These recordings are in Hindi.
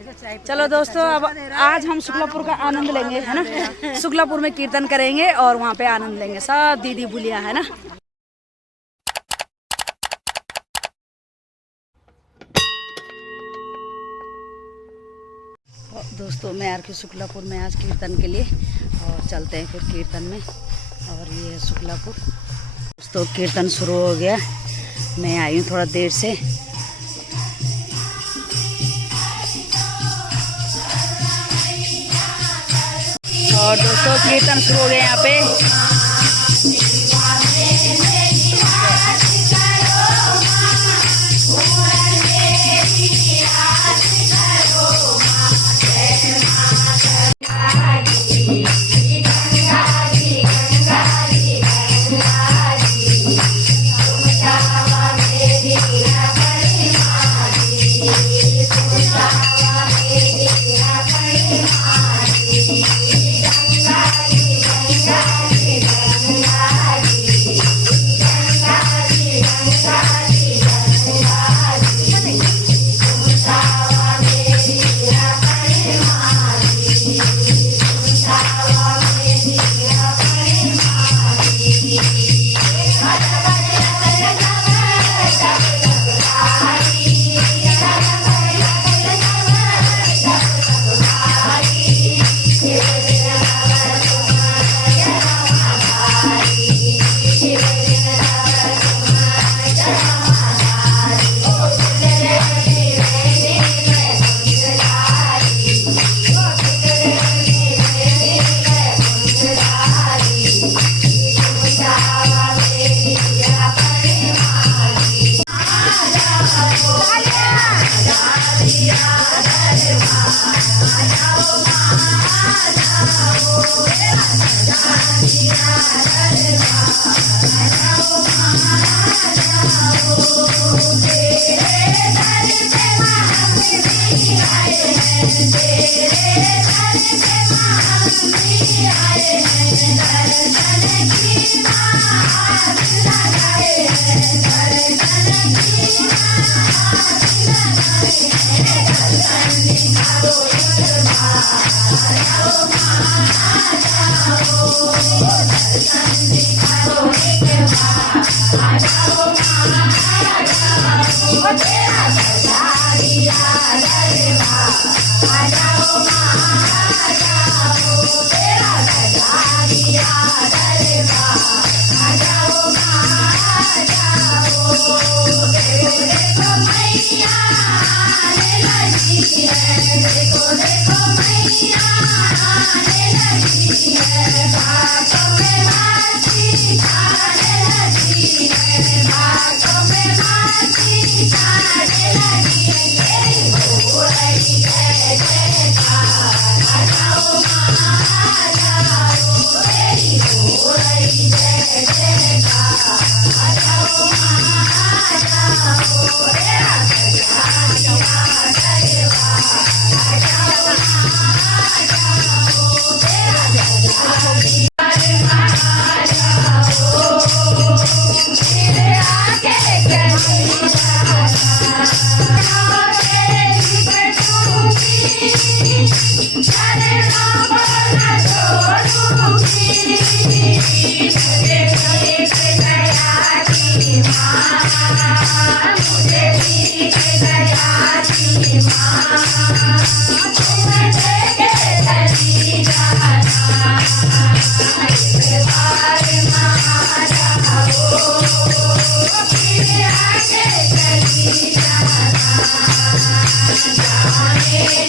चलो दोस्तों, अब आज हम शुक्लापुर का आनंद लेंगे, है ना। शुक्लापुर में कीर्तन करेंगे और वहाँ पे आनंद लेंगे सब दीदी बुलिया, है ना। दोस्तों मैं यार की शुक्लापुर में आज कीर्तन के लिए, और चलते हैं फिर कीर्तन में। और ये है शुक्लापुर। दोस्तों कीर्तन शुरू हो गया, मैं आई हूँ थोड़ा देर से। और दोस्तों कीर्तन शुरू हो गया यहाँ पे। जाने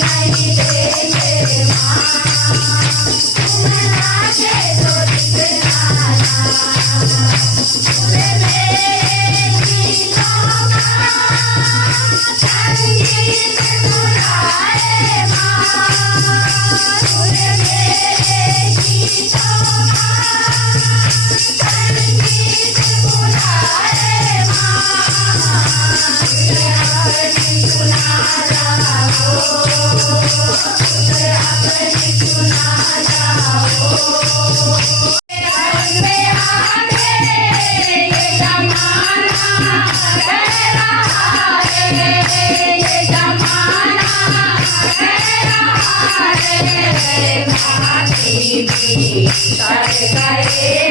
नहीं देंगे माँ। Hare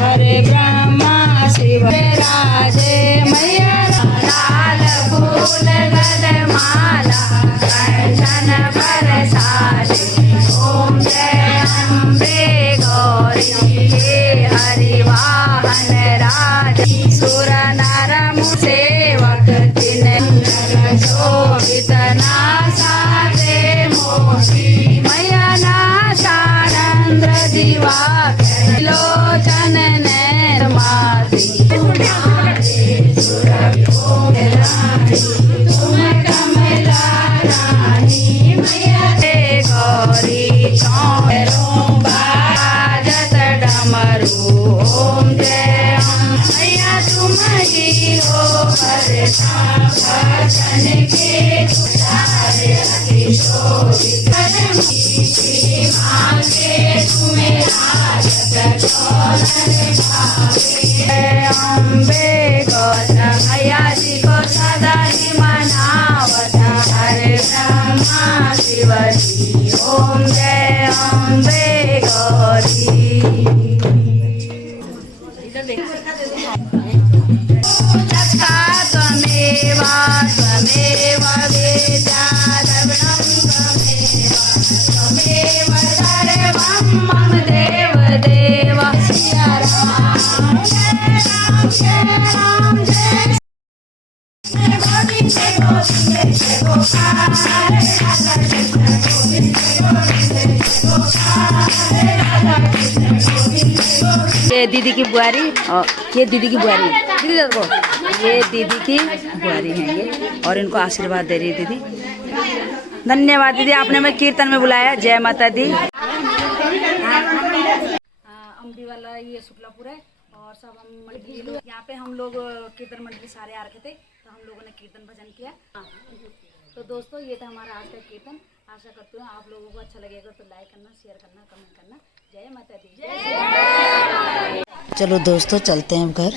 हरे ब्रह्मा शिव राजे मैया लाल फूल गदमाला कंचन बरसाती ओम जय अम्बे गौरी हे हरिवाहन राज सुर नर सेवक तिन शोभित नासाते मोही मैया नाशानंद्र दिवा लोचन निर्माती तुम कमला रानी मैया गौरी चौरों बाजत डमरू ओम जय मैया तुम ही हो भजन के सारे किशोरित मांगे तुम्हें अम्बे गौतम मैया जी को सदा ही मनावता हरे ब्रह्मा शिव जी ओम जय अम्बे गौरी त्वमेव त्वमेव वेदा द्रविणं त्वमेव सर्वं मम देव देव सिया राम जय राम जय ये दीदी की बुआरी और ये दीदी की बुआरी दीदी देखो ये दीदी की बुआरी है ये और इनको आशीर्वाद दे रही है दीदी। धन्यवाद दीदी, आपने मैं कीर्तन में बुलाया। जय माता दी। अम्बी वाला ये शुक्लापुर है और सब हम यहाँ पे हम लोग कीर्तन मंडली सारे आ रखे थे तो हम लोगों ने कीर्तन भजन किया। तो दोस्तों ये था हमारा आज का कीर्तन। आशा करती हूँ आप लोगों को अच्छा लगेगा तो लाइक करना, शेयर करना, कमेंट करना। जय माता दी। चलो दोस्तों चलते हैं घर।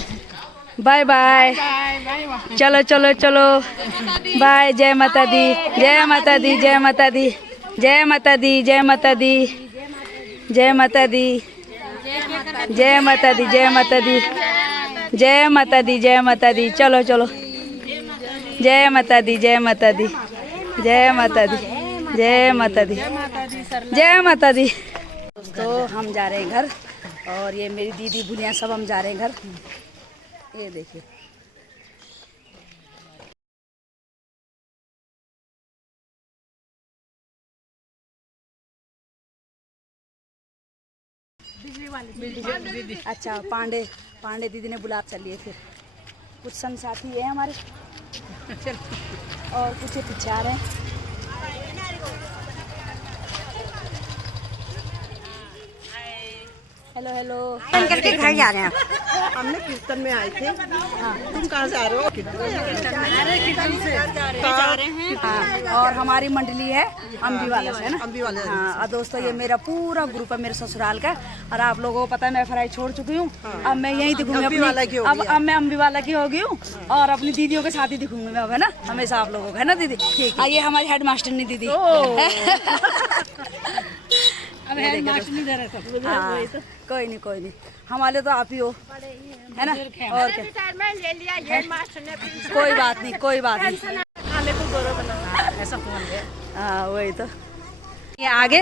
Bye bye. चलो चलो चलो बाय। जय माता दी, जय माता दी, जय माता दी, जय माता दी, जय माता दी, जय माता दी, जय माता दी, जय माता दी, जय माता दी, जय माता दी। चलो चलो जय माता दी, जय माता दी, जय माता दी, जय माता दी, जय माता दी। तो हम जा रहे हैं घर और ये मेरी दीदी भुलिया सब हम जा रहे हैं घर। ये देखिए अच्छा पांडे दीदी ने बुला, चलिए फिर कुछ संग साथी है हमारे और कुछ पीछे आ रहे हैं। हेलो हेलो करके घर जा रहे हैं। हमने कीर्तन में आए थे। हाँ तुम कहाँ जा रहे हो? हाँ, और हमारी मंडली है अम्बीवाला से, है ना? अम्बीवाला। हाँ, और दोस्तों ये मेरा पूरा ग्रुप है मेरे ससुराल का, और आप लोगों को पता है मैं FRI छोड़ चुकी हूँ। अब मैं यहीं दिखूंगी अम्बीवाला की होगी। अब मैं अम्बीवाला की हो गई हूँ और अपनी दीदियों के साथ ही दिखूंगी मैं अब, है ना? हमेशा आप लोगों को, है ना दीदी? ठीक है। ये हमारी हेड मास्टर नहीं दीदी। हाँ, कोई नहीं हमारे तो आप ही हो, है ना? और क्या, कोई बात नहीं। हाँ वही तो, ये आगे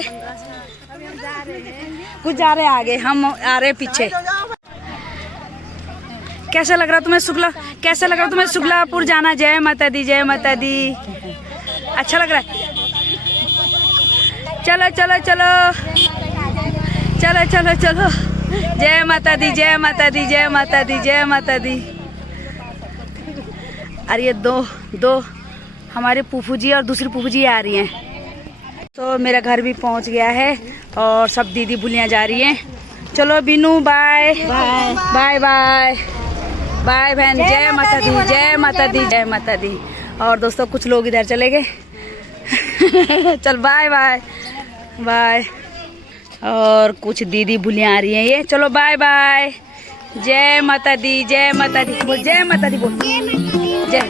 कुछ जा रहे हैं आगे, हम आ रहे हैं पीछे। कैसा लग रहा तुम्हें शुक्लापुर जाना? जय माता दी, जय माता दी। अच्छा लग रहा है? चलो चलो चलो चलो चलो चलो, जय माता दी, जय माता दी, जय माता दी, जय माता दी। अरे ये दो हमारे फूफू जी और दूसरी फूफू जी आ रही हैं। तो मेरा घर भी पहुंच गया है और सब दीदी बुलियाँ जा रही हैं। चलो Binu bye bye bye bye bye बहन, जय माता दी, जय माता दी, जय माता दी। और दोस्तों कुछ लोग इधर चले गए। चल बाय बाय बाय। और कुछ दीदी बुलियाँ आ रही हैं ये, चलो बाय बाय। जय माता दी, जय माता दी बोल, जय माता दी बोल, जय